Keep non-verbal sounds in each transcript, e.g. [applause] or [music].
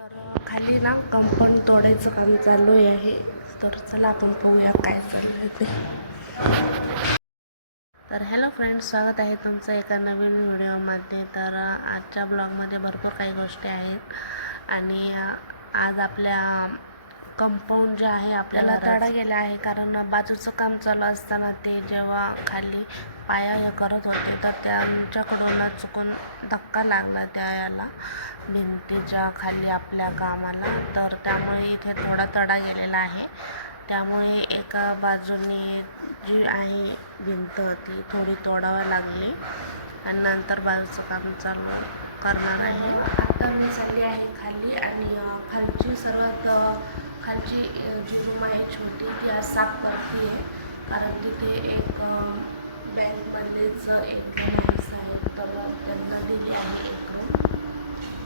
तर खाली ना कंपाऊंड तोडायचं काम चालू आहे. तर चला आपण पाहूया काय चालू आहे ते. तर हॅलो फ्रेंड्स स्वागत आहे तुमचं एका नवीन व्हिडिओमध्ये तर आजच्या ब्लॉगमध्ये भरपूर काही गोष्टी आहेत. आणि आज आपल्या कंपाऊंड जे आहे आपल्याला तडा गेला आहे. कारण बाजूचं काम चालू असताना ते जेव्हा खाली पाया हे करत होते तर त्यांच्याकडून चुकून धक्का लागला त्या याला भिंतीच्या खाली आपल्या कामाला. तर त्यामुळे इथे थोडा तडा गेलेला आहे. त्यामुळे एका बाजूने जी आहे भिंत ती थोडी तोडावी लागली आणि नंतर बाजूचं काम चालू करणार आहे. आता मी चालली आहे खाली आणि खालची सर्वात खालची जी रूम आहे छोटी ती आज साफ करते आहे. कारण तिथे एक बँकमधलेच एक माणसं आहेत तर त्यांना दिली आहे एक रूम.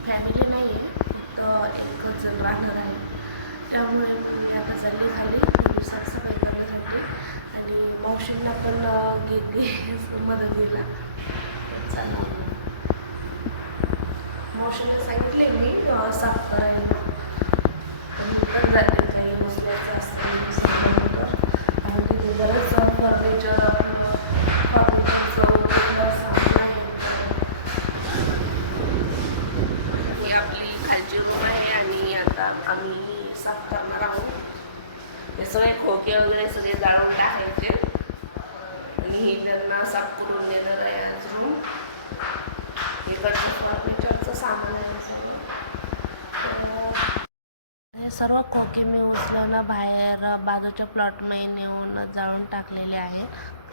फॅमिली नाही आहे फक्त एकच जण राहणार आहे. त्यामुळे मी आता चालली झाली साफसफाई करण्यासाठी आणि मावशींना पण घेते [laughs] मदतीला. चला. मावशींना सांगितले मी साफ करायला. तर मी पण जाते काही उचलायचं असतं सामान वगैरे. आणि तिथे बरंच फर्निचर ही आपली खालची रूम आहे आणि आता आम्ही साफ करणार आहोत हे सगळे खोके वगैरे सगळे जाळून टाकायचे आणि ही त्यांना साफ करून देणार आहे आज रूम इकडचं फर्निचरचं सामान आहे सगळं तर हे सर्व खोके मी उचलून बाहेर बाजूच्या प्लॉटमध्ये नेऊन जाळून टाकलेले आहे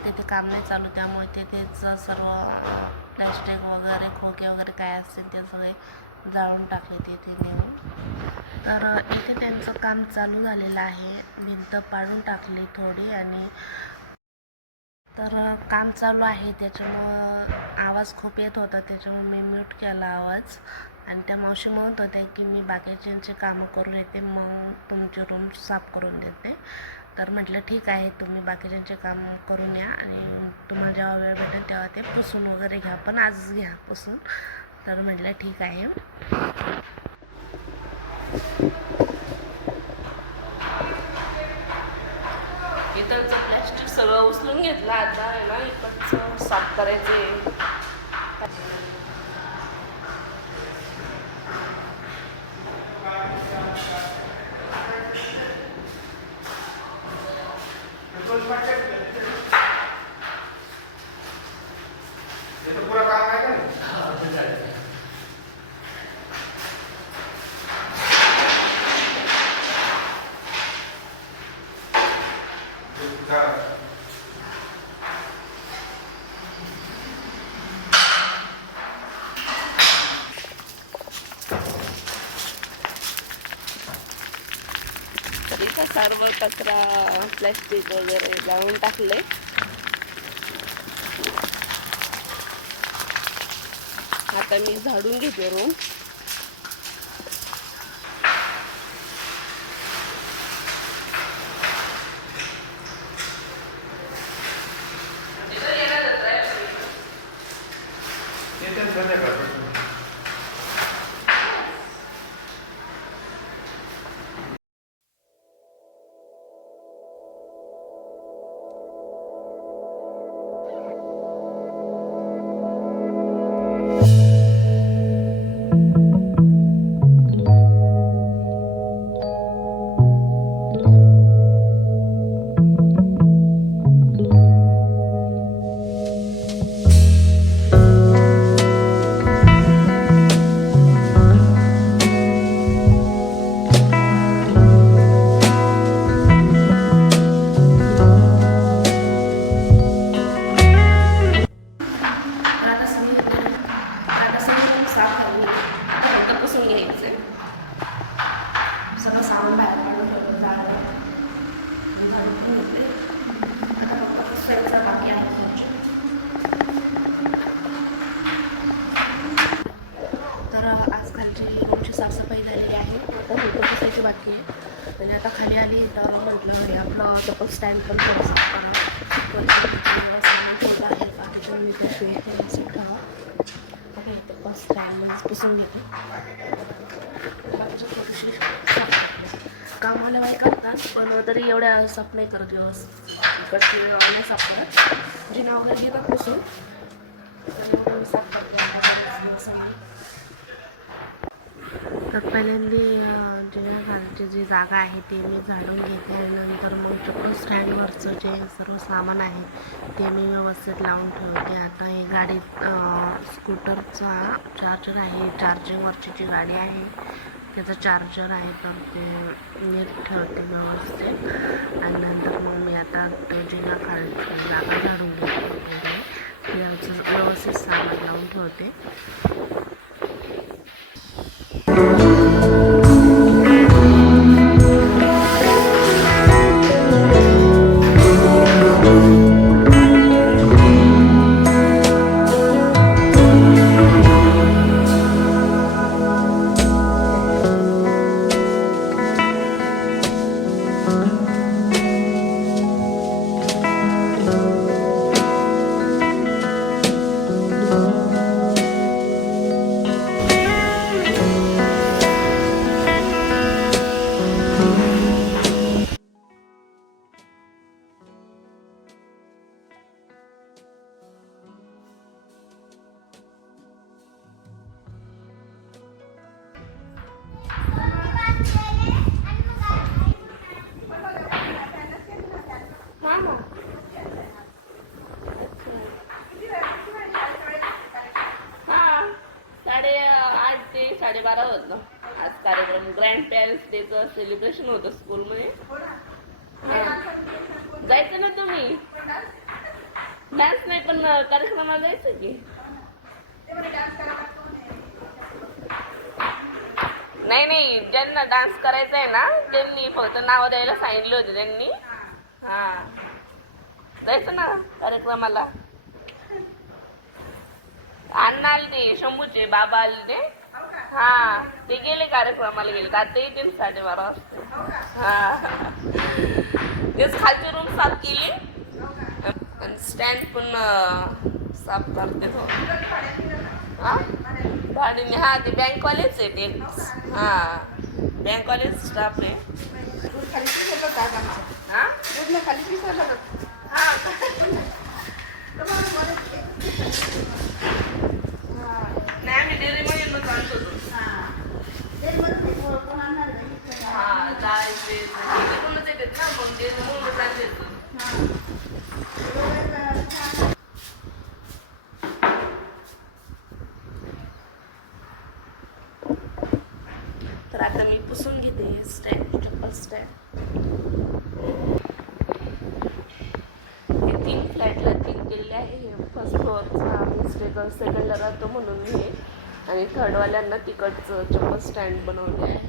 तिथे काम नाही चालू त्यामुळे तिथेच सर्व प्लॅस्टिक वगैरे खोके वगैरे काय असतील ते सगळे जाळून टाकले तिथे नेऊन. तर इथे त्यांचं काम चालू झालेलं आहे. भिंत पाडून टाकली थोडी आणि तर काम चालू आहे. त्याच्यामुळं आवाज खूप येत होता. त्याच्यामुळे मी म्यूट केला आवाज. आणि त्या मावशी म्हणत होत्या की मी बाकीच्यांचे कामं करून येते मग तुमची रूम साफ करून देते. तर म्हटलं ठीक आहे तुम्ही बाकीच्यांचे काम करून या आणि तुम्हाला जेव्हा वेळ भेटेल तेव्हा ते पुसून वगैरे घ्या पण आजच घ्या पुसून. तर म्हटलं ठीक आहे. इथलचं प्लॅस्टिक सगळं उचलून घेतलं आता आहे ना इकडचं साफ करायचे पूरा काम आहे का नाही तरी का सर्व कचरा प्लॅस्टिक वगैरे लावून टाकले आता मी झाडून घेते रूम सामान बाहेर काढून ठेवलं झाडं झाडून पण घेतले आता फक्त पुसायचं बाकी आहे फरची. तर आज खालची रूमची साफसफाई झालेली आहे आता फक्त पुसायची बाकी आहे आणि आता खाली आली तर म्हटलं हे आपलं चप्पल स्टँड पण ठेवलं आहे मी ठेवा. आता हे चप्पल स्टँड पुसून घेते बाकीचं कामवाले बाई करतात पण तरी एवढ्या साफ नाही करत व्यवस्थित. इकडची नाही साफ करत जिना म्हणजे वगैरे घेतात पुसून. तर एवढं मी साफ करते तर पहिल्यांदा अं, जे खालची जी जागा आहे ते मी झाडून घेते आणि नंतर मग चक्र स्टँडवरचं जे सर्व सामान आहे ते मी व्यवस्थित लावून ठेवते. आता हे गाडीत स्कूटरचा चार्जर आहे. चार्जिंगवरची जी गाडी आहे त्याचं चार्जर आहे तर ते नीट ठेवते व्यवस्थित आणि नंतर मग मी आता तो जिना खालची जागा झाडून घेते पूर्ण. ते आमचं व्यवस्थित सामान लावून ठेवते ग्रँड पॅरेंट्स डेचं सेलिब्रेशन होतं स्कूलमध्ये जायचं ना तुम्ही? डान्स नाही पण कार्यक्रमाला जायचं की? नाही नाही ज्यांना डान्स करायचा आहे ना त्यांनी फक्त नावं द्यायला सांगितले होते त्यांनी. हा. जायचं ना कार्यक्रमाला. अण्णा आले ते शंभूचे बाबा आले ते हा ते गेले कार्यक्रमाला गेले. आता येते ना साडेबारा वाजता हा. तेच खालची रूम साफ केली. आणि स्टँड पण साफ करते तो. हा? भाडीने हा ते बँकवालेच आहे ते हा. बँकवालेच स्टाफ आहे. हा? हा [laughs] नाही आम्ही डेअरीमध्ये मग आणतो तो. हा डाळ ते तिकडूनच येतात ना मग ते म्हणूनच आणते तो. तर आता मी पुसून घेते हे स्टँड चप्पल स्टँड हे तीन फ्लॅटला तीन केलेले आहे हे फर्स्ट फ्लोअरचा मिस्टेक सेकंडला राहतो म्हणून हे आणि थर्डवाल्यांना तिकडचं चप्पल स्टँड बनवले आहे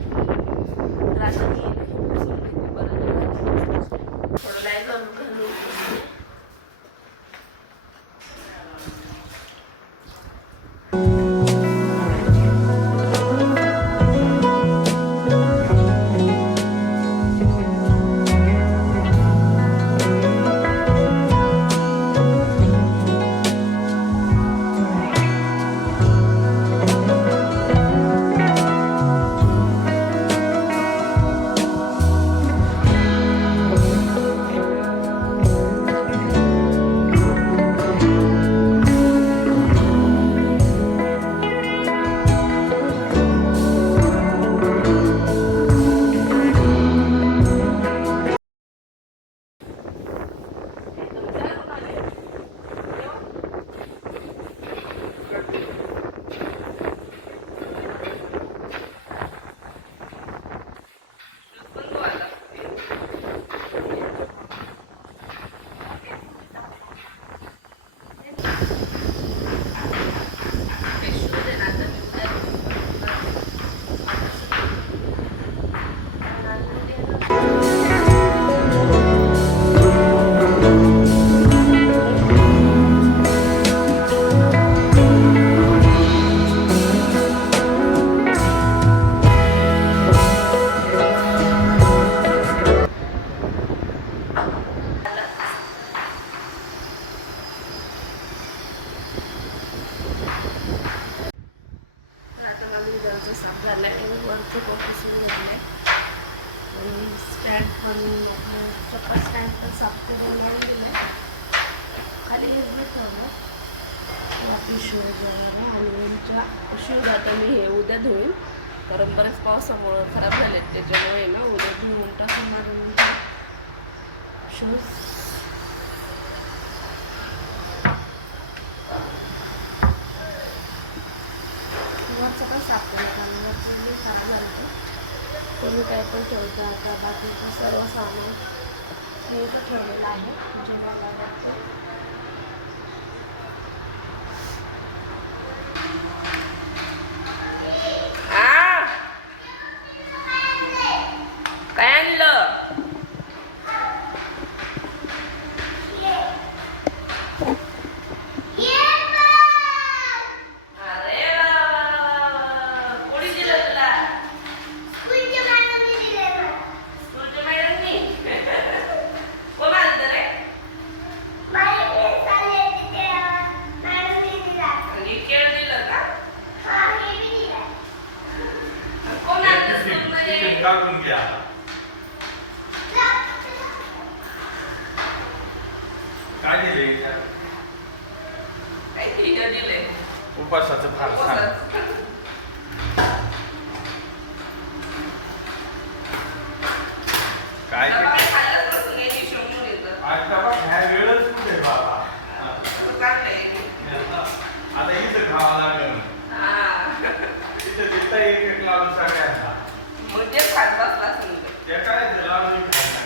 साफ केलं कारण वरचं साफ झालं कोणी काय पण ठेवतं आता बाकीचं सर्व सामान हे तर ठेवलेलं आहे जेव्हा मला वाटतं आ काय आणलं अरे वा, वा, वा, वा. कोणी दिलं तुला स्कूलच्या मॅडमनी कोण आलं रे आणि केळ दिलं का कोण आलं स्कूलमध्ये टिफिन काढून घ्या काय दिले काय ठीक दिलंय उपासाचं फार सांग काय मला ते काय खायलाच बसून नाही, ती शंभर येतं. आज बाबा ह्या वेळच कुठे बाबा असं चांगलंय. आता इथं खावा लागेल हा. तिथं तिथं एक एक लावून सगळ्यांना खात बसला त्या काय ते लावून खायला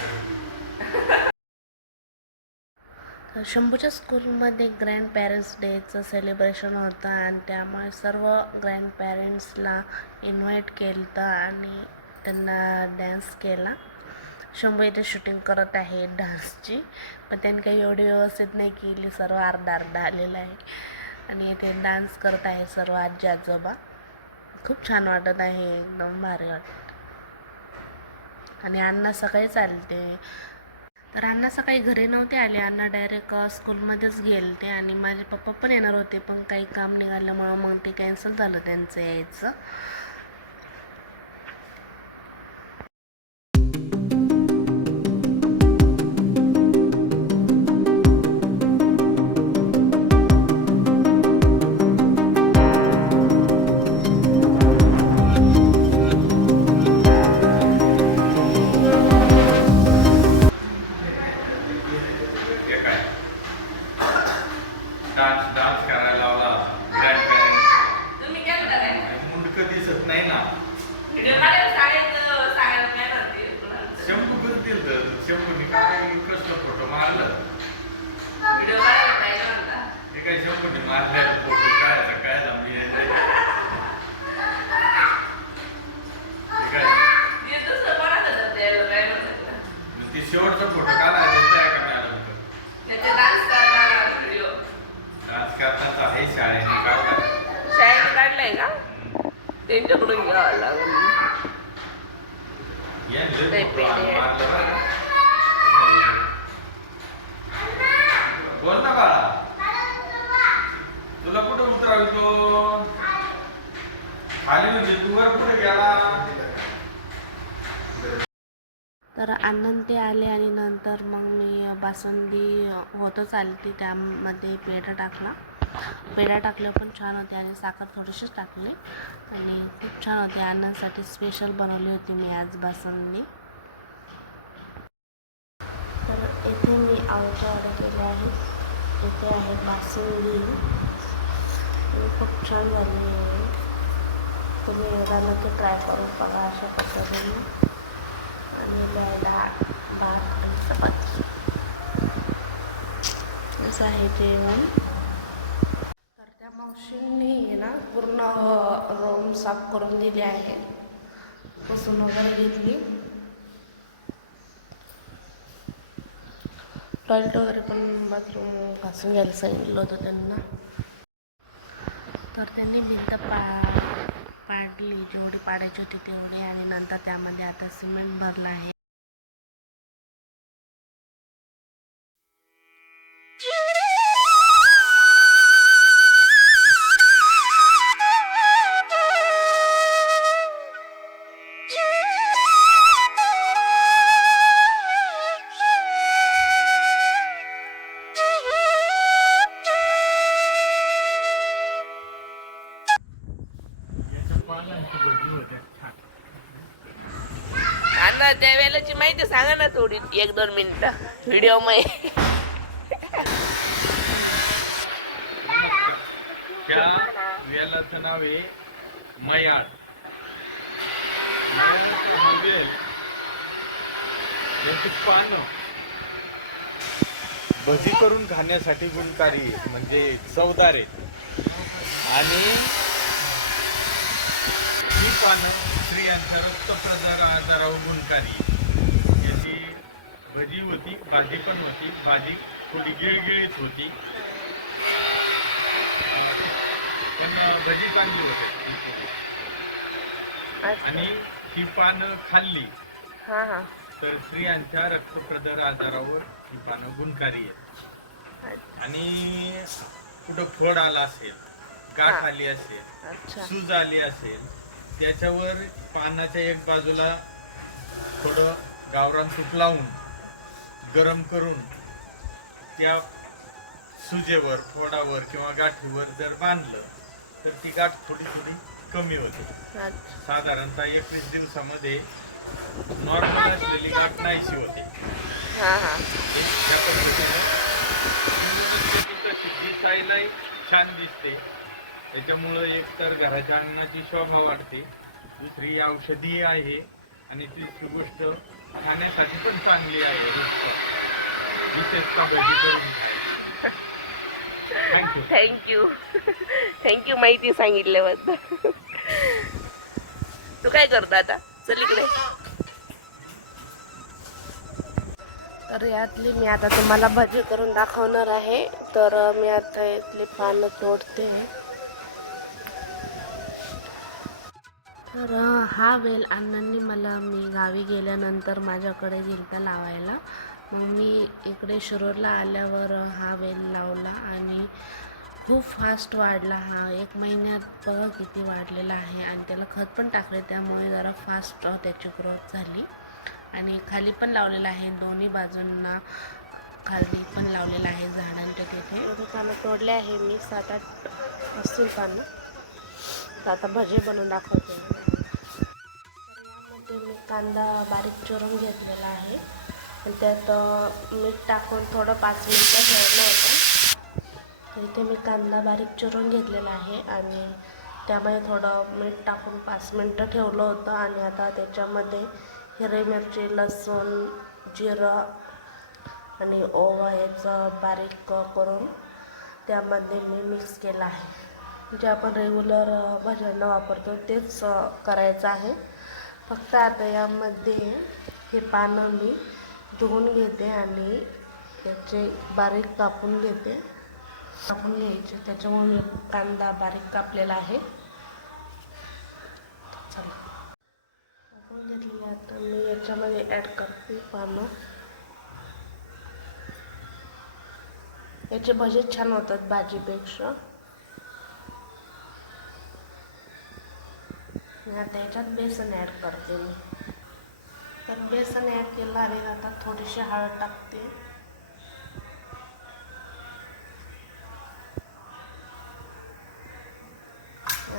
शंभूच्या स्कूलमध्ये ग्रँड पॅरेंट्स डेचं सेलिब्रेशन होतं आणि त्यामुळे सर्व ग्रँड पॅरेंट्सला इन्व्हाइट केलं होतं आणि त्यांना डॅन्स केला. शंभू इथे शूटिंग करत आहे डान्सची पण त्यांनी काही एवढी व्यवस्थित नाही केली. सर्व अर्धा अर्धा आलेला आहे. आणि इथे डान्स करत आहे सर्व आजी आजोबा खूप छान वाटत आहे एकदम भारी वाटत. आणि अण्णा सकाळी चालते तर अण्णा सकाळी घरी नव्हते आले अण्णा डायरेक्ट स्कूलमध्येच गेलते आणि माझे पप्पा पण येणार होते पण काही काम निघाल्यामुळं मग ते कॅन्सल झालं त्यांचं यायचं. शंभू तर. शंभूने काय कसलं फोटो मारलं. ते काय शंभूने मारले फोटो? [laughs] काय? काय ना. ती शेवटचा फोटो काढायचा काय? करणार होतं बोल ना बाळा तुला कुठं उतरावी तो खाली म्हणजे तू वर कुठे गेला तर आनंद ते आले आणि नंतर मग मी बासुंदी होतच आली ती त्यामध्ये पेढा टाकला. पेढा टाकलं पण छान होते आणि साखर थोडीशीच टाकली. आणि खूप छान होते अन्नासाठी स्पेशल बनवली होती मी आज बासुंदी. तर येथे मी आवळच्या ऑर्डर केले आहे. इथे आहे बासुंदी. खूप छान झाली आहे. तुम्ही एकदा नक्की ट्राय करून बघा अशा पद्धतीने. आणि डाळ भात आणि चपाती. असं आहे जेवण. आहे ना पूर्ण रूम साफ़ पुसून वगैरे घेतली. टॉयलेट बाथरूम घासून घ्यायला सांगितलं होतं भिंत पा आता सिमेंट भरलं आहे. थोडी एक दोन मिनिटं. व्हिडिओमध्ये. त्या वेलाचं नाव आहे मयाळ. पानं. भजी करून खाण्यासाठी गुणकारी आहे म्हणजे चवदार आहे आणि ही पानं स्त्रियांच्या रक्तप्रदार आजारावर गुणकारी आहे. भजी होती भाजी पण होती भाजी थोडी गिळगिळीत होती. पण भजी चांगली होते. आणि ही पानं खाल्ली. हा हा. तर स्त्रियांच्या रक्तप्रदर आजारावर ही पानं गुणकारी आहेत. आणि कुठं फोड आला असेल गाठ. आली असेल सूज आली असेल त्याच्यावर पानाच्या एक बाजूला थोडं गावरान तूप लावून गरम करून त्या सुजेवर फोडावर किंवा गाठीवर जर बांधलं तर ती गाठ थोडी थोडी कमी होते. साधारणतः एकवीस दिवसामध्ये नॉर्मल असलेली गाठ नाहीशी होते. त्या पद्धतीने छान दिसते त्याच्यामुळं एक तर घराच्या अंगणाची शोभा वाढते दुसरी औषधी आहे आणि तिसरी गोष्ट खाण्यासाठी पण चांगली आहे विशेषतः भजी [laughs] करून थँक्यू थँक्यू थँक्यू माहिती सांगितल्याबद्दल. तू काय करतो आता? चल इकडे. तर यातली मी आता तुम्हाला भजी करून दाखवणार आहे. तर मी आता यातली पानं तोडते. तर हा वेल अण्णांनी मला मी गावी गेल्यानंतर माझ्याकडे दिलता लावायला. मग मी इकडे शिरोडला आल्यावर हा वेल लावला आणि खूप फास्ट वाढला हा. एक महिन्यात बघा किती वाढलेला आहे आणि त्याला खत पण टाकले त्यामुळे जरा फास्ट त्याची ग्रोथ झाली. आणि खाली पण लावलेला आहे दोन्ही बाजूंना खाली पण लावलेलं आहे झाडांच्या तिथे. पानं तोडले आहे मी सात आठ असतील पानं. तर आता भजे बनवून दाखवते. यामध्ये मी कांदा बारीक चिरून घेतलेला आहे. आणि त्यात मीठ टाकून थोडं पाच मिनटं ठेवलं होतं. इथे मी कांदा बारीक चिरून घेतलेला आहे आणि त्यामध्ये थोडं मीठ टाकून पाच मिनटं ठेवलं होतं. आणि आता त्याच्यामध्ये हिरवी मिरची लसूण जिरं आणि ओवा याचं बारीक करून त्यामध्ये मी मिक्स केला आहे. जे आपण रेग्युलर भाज्यांना वापरतो तेच करायचं आहे. फक्त आता यामध्ये हे पानं मी धुवून घेते आणि त्याचे बारीक कापून घेते. कापून घ्यायचे त्याच्यामुळे मी कांदा बारीक कापलेला आहे. चला. कापून घेतलेली आता मी याच्यामध्ये ॲड करते पानं. याचे भजे छान होतात भाजीपेक्षा. मी आता याच्यात बेसन ॲड करते मी तर बेसन ॲड केलं आणि आता थोडीशी हळद टाकते।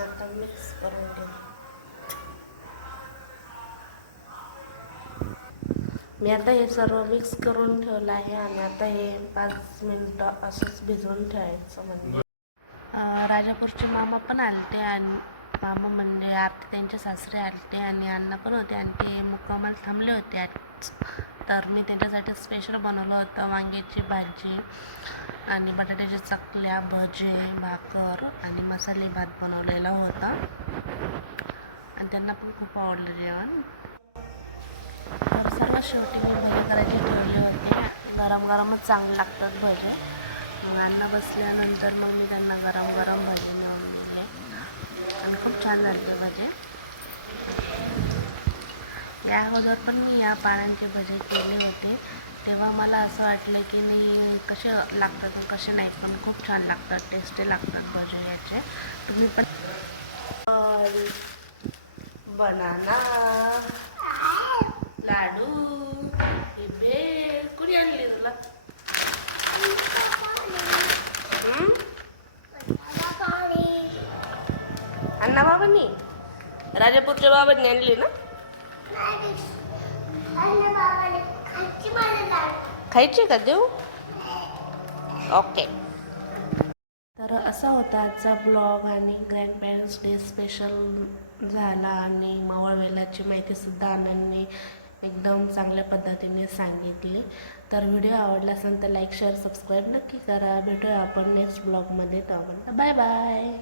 आता मिक्स करून घेते मी आता हे सर्व मिक्स करून ठेवलं आहे आणि आता हे पाच मिनटं असंच भिजवून ठेवायचं म्हणजे. राजापूरचे मामा पण आलते आणि मामा म्हणजे आरती त्यांचे सासरे आलते आणि अण्णा पण होते. आणि ते मुक्कामाला थांबले होते. आज तर मी त्यांच्यासाठी स्पेशल बनवलं होतं. वांग्याची भाजी आणि बटाट्याच्या चकल्या भजे भाकर आणि मसाले भात बनवलेला होता. आणि त्यांना पण खूप आवडलं जेवण. तर सर्वात शेवटी मी भजे करायचे ठेवले होते. गरम गरमच चांगले लागतात भजे. मग अन्न बसल्यानंतर मग मी त्यांना गरम गरम भजे खूप छान झाले भजे. या अगोदर पण मी या पानांचे भजे केले होते. तेव्हा मला असं वाटलं की नाही कसे लागतात कसे नाही पण खूप छान लागतात टेस्टी लागतात भजे याचे. तुम्ही पण बनाना लाडू बाबांनी आणली ना? खायची का देऊ? ओके. तर असा होता आजचा ब्लॉग आणि ग्रँडपॅरेंट्स डे स्पेशल झाला आणि मावळवेलाची माहितीसुद्धा आनंदने एकदम चांगल्या पद्धतीने सांगितली. तर व्हिडिओ आवडला असेल तर लाईक शेअर सबस्क्राईब नक्की करा. भेटूया आपण नेक्स्ट ब्लॉगमध्ये. तेव्हा बाय बाय.